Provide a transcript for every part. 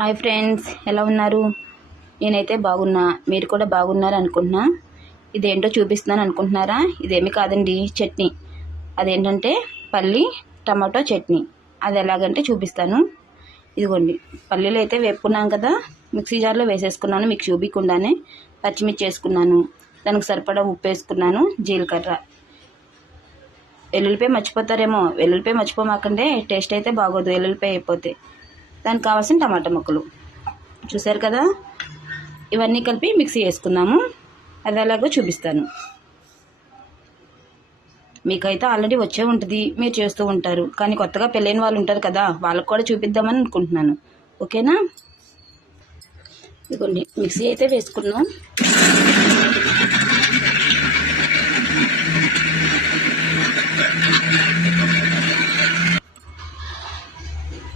Hi friends, ఎలా ఉన్నారు? నేనైతే బాగున్నా. మీరు కూడా బాగున్నారు అనుకుంటున్నా. ఇదేంటో చూపిస్తున్నాను అనుకుంటున్నారా? ఇదేమి కాదండి, చట్నీ. అదేంటంటే పల్లి టమాటో చట్నీ. అది ఎలాగంటే చూపిస్తాను. ఇదిగోండి, పల్లీలు అయితే వేపుకున్నాం కదా, మిక్సీ జార్లో వేసేసుకున్నాను. మీకు చూపించకుండానే పచ్చిమిర్చి వేసుకున్నాను, దానికి సరిపడా ఉప్పు వేసుకున్నాను, జీలకర్ర. వెల్లుల్లిపాయ మర్చిపోతారేమో, వెల్లుల్లిపాయ మర్చిపోమాకండే, టేస్ట్ అయితే బాగోదు వెల్లుల్లిపాయ అయిపోతే. దానికి కావాల్సిన టమాటా ముక్కలు చూసారు కదా, ఇవన్నీ కలిపి మిక్సీ వేసుకుందాము. అది ఎలాగో చూపిస్తాను. మీకైతే ఆల్రెడీ వచ్చే ఉంటుంది, మీరు చేస్తూ ఉంటారు. కానీ కొత్తగా పెళ్ళైన వాళ్ళు ఉంటారు కదా, వాళ్ళకు కూడా చూపిద్దామని అనుకుంటున్నాను. ఓకేనా? ఇదిగోండి, మిక్సీ అయితే వేసుకున్నాం.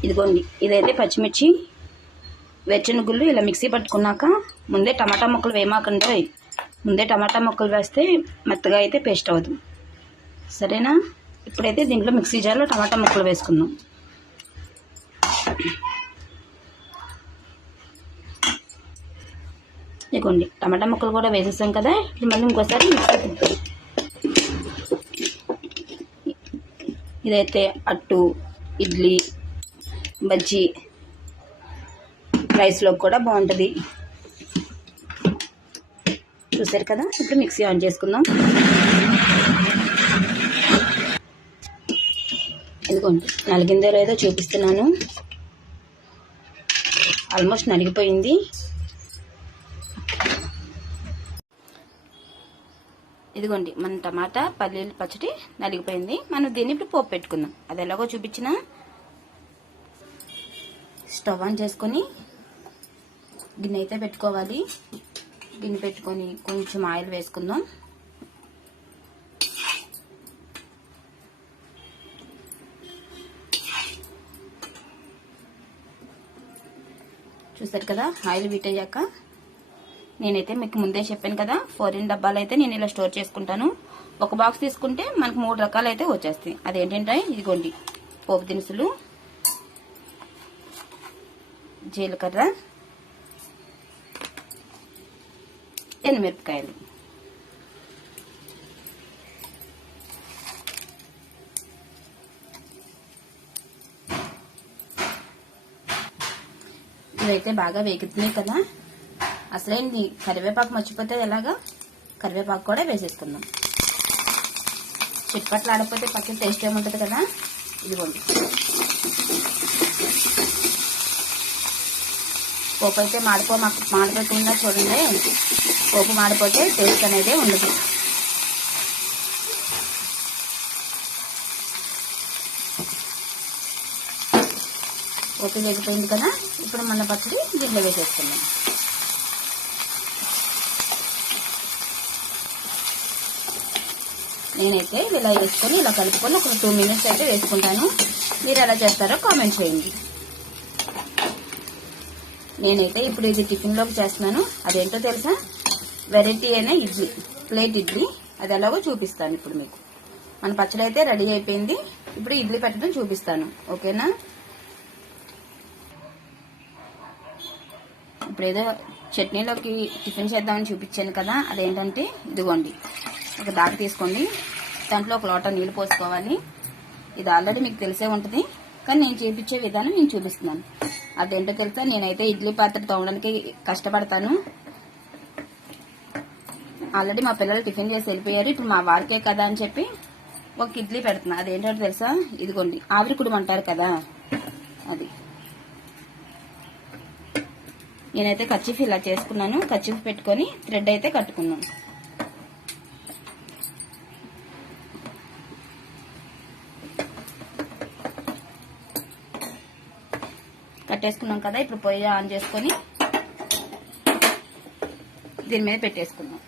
ఇదిగోండి, ఇదైతే పచ్చిమిర్చి, వెచ్చనుగుళ్ళు ఇలా మిక్సీ పట్టుకున్నాక ముందే టమాటా ముక్కలు వేయమాకండి. ముందే టమాటా ముక్కలు వేస్తే మెత్తగా అయితే పేస్ట్ అవ్వదు. సరేనా? ఇప్పుడైతే దీంట్లో మిక్సీ జార్లో టమాటా ముక్కలు వేసుకుందాం. ఇదిగోండి, టమాటా ముక్కలు కూడా వేసేసాం కదా. ఇప్పుడు మళ్ళీ ఇంకోసారి మిక్సీ తిప్పుతాం. ఇదైతే అట్టు, ఇడ్లీ, బజ్జీ, రైస్లో కూడా బాగుంటుంది. చూసారు కదా. ఇప్పుడు మిక్సీ ఆన్ చేసుకుందాం. ఇదిగోండి, నలిగిందో లేదో చూపిస్తున్నాను. ఆల్మోస్ట్ నలిగిపోయింది. ఇదిగోండి, మన టమాటా పల్లీల పచ్చడి నలిగిపోయింది. మనం దీన్ని ఇప్పుడు పోపు పెట్టుకుందాం. అది ఎలాగో చూపించిన. స్టవ్ ఆన్ చేసుకొని గిన్నె అయితే పెట్టుకోవాలి. గిన్నె పెట్టుకొని కొంచెం ఆయిల్ వేసుకుందాం. చూసారు కదా, ఆయిల్ వీట్ అయ్యాక నేనైతే మీకు ముందే చెప్పాను కదా, 4 డబ్బాలు అయితే నేను ఇలా స్టోర్ చేసుకుంటాను. ఒక బాక్స్ తీసుకుంటే మనకు 3 రకాలు అయితే వచ్చేస్తాయి. అదేంటంటే ఇదిగోండి, పోపు దినుసులు, జీలకర్ర, ఎండుమిరపకాయలు. ఇవైతే బాగా వేగుతున్నాయి కదా. అసలేంది కరివేపాకు మర్చిపోతే ఎలాగా, కరివేపాకు కూడా వేసేసుకుందాం. చిట్పట్లు ఆడకపోతే పక్కన టేస్ట్ ఏముంటుంది కదా. ఇదిగోండి, పోపు అయితే మాడిపోకుండా చూడండి. పోపు మాడిపోతే టేస్ట్ అనేది ఉండదు. పోపు వేగిపోయింది కదా. ఇప్పుడు మన పచ్చడి దీంట్లో వేసేసుకుందాం. నేనైతే ఇలా వేసుకొని ఇలా కలుపుకొని ఒక 2 మినిట్స్ అయితే వేసుకుంటాను. మీరు ఎలా చేస్తారో కామెంట్ చేయండి. నేనైతే ఇప్పుడు ఇది టిఫిన్లోకి చేస్తున్నాను. అదేంటో తెలుసా, వెరైటీ అయిన ఇడ్లీ, ప్లేట్ ఇడ్లీ. అది ఎలాగో చూపిస్తాను ఇప్పుడు మీకు. మన పచ్చడి అయితే రెడీ అయిపోయింది. ఇప్పుడు ఇడ్లీ పెట్టడం చూపిస్తాను. ఓకేనా? ఇప్పుడు ఏదో చట్నీలోకి టిఫిన్ చేద్దామని చూపించాను కదా. అదేంటంటే ఇదిగోండి, ఒక దాకా తీసుకోండి. దాంట్లో ఒక లోటా నీళ్ళు పోసుకోవాలి. ఇది ఆల్రెడీ మీకు తెలిసే ఉంటుంది, కానీ నేను చూపించే విధానం నేను చూపిస్తున్నాను. అదేంటో తెలుసా, నేనైతే ఇడ్లీ పాత్ర తోమడానికి కష్టపడతాను. ఆల్రెడీ మా పిల్లలు టిఫిన్ చేసి వెళ్ళిపోయారు. ఇప్పుడు మా వారికే కదా అని చెప్పి ఒక ఇడ్లీ పెడుతున్నా. అదేంటో తెలుసా, ఇదిగోండి, ఆవిరి కుడుము అంటారు కదా, అది. నేనైతే కర్చీఫ్ ఇలా చేసుకున్నాను. కర్చీఫ్ పెట్టుకొని థ్రెడ్ అయితే కట్టుకున్నాను. కట్టేసుకున్నాం కదా. ఇప్పుడు పొయ్యి ఆన్ చేసుకొని దీని మీద పెట్టేసుకుందాం.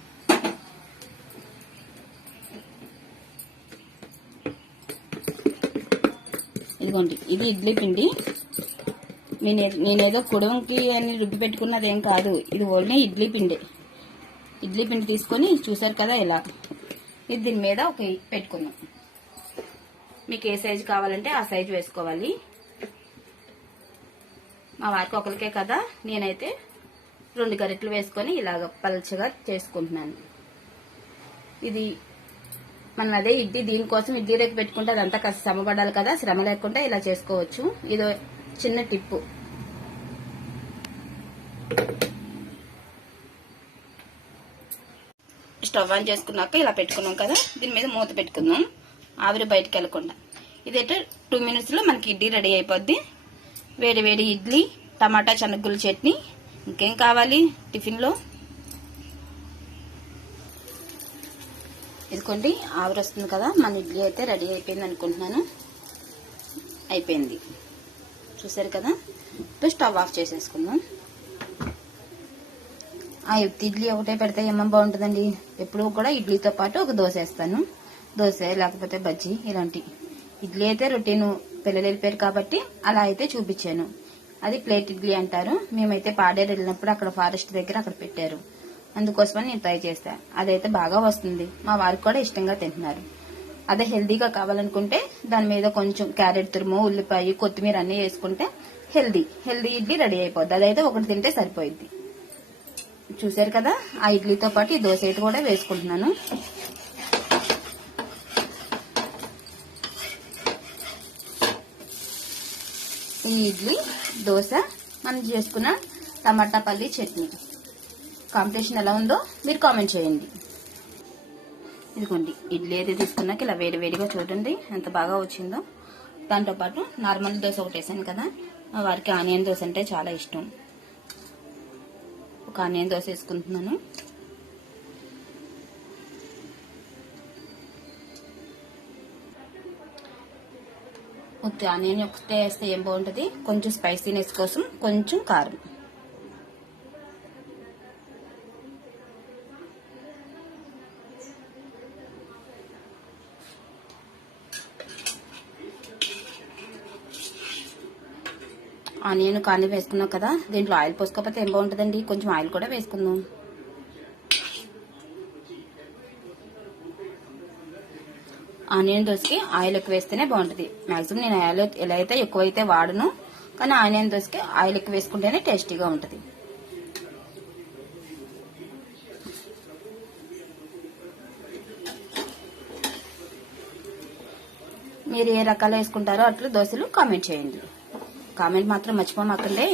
ఇదిగోండి, ఇది ఇడ్లీ పిండి. నేనేదో కుడంకి అని రుబ్బి పెట్టుకున్నదేం కాదు. ఇది ఓన్లీ ఇడ్లీ పిండి. ఇడ్లీ పిండి తీసుకొని చూసారు కదా ఇలా, ఇది దీని మీద ఒక పెట్టుకుందాం. మీకు ఏ సైజు కావాలంటే ఆ సైజు వేసుకోవాలి. మా వారికి ఒకరికే కదా, నేనైతే 2 గరిటెలు వేసుకొని ఇలాగ పల్చగా చేసుకుంటున్నాను. ఇది మనం అదే ఇడ్లీ, దీనికోసం ఇడ్లీ రేకు పెట్టుకుంటే అదంతా కాస్త శ్రమ పడాలి కదా, శ్రమ లేకుండా ఇలా చేసుకోవచ్చు. ఇదో చిన్న టిప్పు. స్టవ్ ఆన్ చేసుకున్నాక ఇలా పెట్టుకున్నాం కదా, దీని మీద మూత పెట్టుకుందాం ఆవిరి బయటకు వెళ్ళకుండా. ఇదైతే 2 minutesలో మనకి ఇడ్లీ రెడీ అయిపోద్ది. వేడి వేడి ఇడ్లీ, టమాటా శనగగుళ్ళ చట్నీ, ఇంకేం కావాలి టిఫిన్లో. ఇదిగోండి ఆవిరి వస్తుంది కదా, మన ఇడ్లీ అయితే రెడీ అయిపోయింది అనుకుంటున్నాను. అయిపోయింది చూసారు కదా. ఇప్పుడు స్టవ్ ఆఫ్ చేసేసుకుందాం. ఆ ఇడ్లీ ఒకటే పెడితే ఏమన్నా బాగుంటుందండి. ఎప్పుడు కూడా ఇడ్లీతో పాటు ఒక దోశ వేస్తాను. దోశ లేకపోతే బజ్జీ ఇలాంటి. ఇడ్లీ అయితే రొటీన్, పిల్లలు వెళ్ళిపోయారు కాబట్టి అలా అయితే చూపించాను. అది ప్లేట్ ఇడ్లీ అంటారు. మేమైతే పాడేరు వెళ్ళినప్పుడు అక్కడ ఫారెస్ట్ దగ్గర అక్కడ పెట్టారు, అందుకోసమని నేను ట్రై చేస్తాను. అదైతే బాగా వస్తుంది, మా వారికి కూడా ఇష్టంగా తింటున్నారు. అదే హెల్దీగా కావాలనుకుంటే దాని మీద కొంచెం క్యారెట్ తురుము, ఉల్లిపాయ, కొత్తిమీర అన్ని వేసుకుంటే హెల్దీ ఇడ్లీ రెడీ అయిపోద్ది. అదైతే ఒకటి తింటే సరిపోయిద్ది. చూసారు కదా, ఆ ఇడ్లీతో పాటు ఈ దోశ అయితే కూడా వేసుకుంటున్నాను. ఈ ఇడ్లీ దోశ మనం చేసుకున్న టమాటా పల్లి చట్నీ కాంబినేషన్ ఎలా ఉందో మీరు కామెంట్ చేయండి. ఇదిగోండి ఇడ్లీ అయితే తీసుకున్నాక ఇలా వేడి వేడిగా చూడండి ఎంత బాగా వచ్చిందో. దాంతోపాటు నార్మల్ దోశ ఒకటి వేసాను కదా, వారికి ఆనియన్ దోశ అంటే చాలా ఇష్టం. ఒక ఆనియన్ దోశ వేసుకుంటున్నాను. ఆనియన్ ఒకటే వేస్తే ఏం బాగుంటుంది, కొంచెం స్పైసీనెస్ కోసం కొంచెం కారం. ఆనియన్ కానీ వేసుకున్నాం కదా, దీంట్లో ఆయిల్ పోసుకోకపోతే ఏం బాగుంటుందండి, కొంచెం ఆయిల్ కూడా వేసుకుందాం. ఆనియన్ దోశకి ఆయిల్ ఎక్కువ వేస్తేనే బాగుంటుంది. మాక్సిమం నేను ఆయిల్ ఎలా అయితే ఎక్కువైతే వాడను, కానీ ఆనియన్ దోశకి ఆయిల్ ఎక్కువ వేసుకుంటేనే టేస్టీగా ఉంటుంది. మీరు ఏ రకాలు వేసుకుంటారో అట్లా దోశలు కామెంట్ చేయండి. కామెంట్ మాత్రం మర్చిపోమాకండి.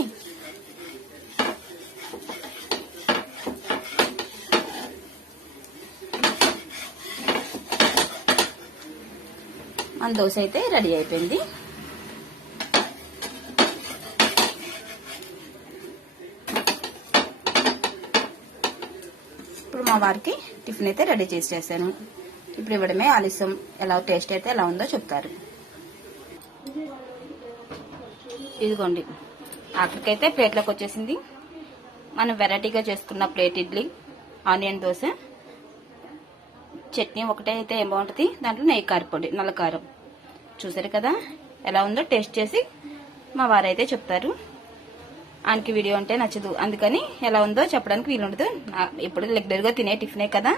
మన దోశ అయితే రెడీ అయిపోయింది. ఇప్పుడు మా వారికి టిఫిన్ అయితే రెడీ చేసేసాను. ఇప్పుడు ఇవ్వడమే ఆలస్యం. ఎలా టేస్ట్ అయితే ఎలా ఉందో చెప్తారు. ఇదిగోండి ఆఖరికైతే ప్లేట్లోకి వచ్చేసింది. మనం వెరైటీగా చేసుకున్న ప్లేట్ ఇడ్లీ, ఆనియన్ దోశ, చట్నీ ఒకటే అయితే ఏం బాగుంటుంది, దాంట్లో నెయ్యి కారపొడి, నల్ల కారం. చూసారు కదా ఎలా ఉందో, టేస్ట్ చేసి మా వారైతే చెప్తారు. ఆయనకి వీడియో అంటే నచ్చదు, అందుకని ఎలా ఉందో చెప్పడానికి వీలుండదు. ఇప్పుడు రెగ్యులర్గా తినే టిఫినే కదా,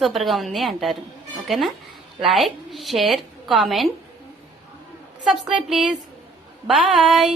సూపర్గా ఉంది అంటారు. ఓకేనా? Like, share, comment, subscribe please. Bye.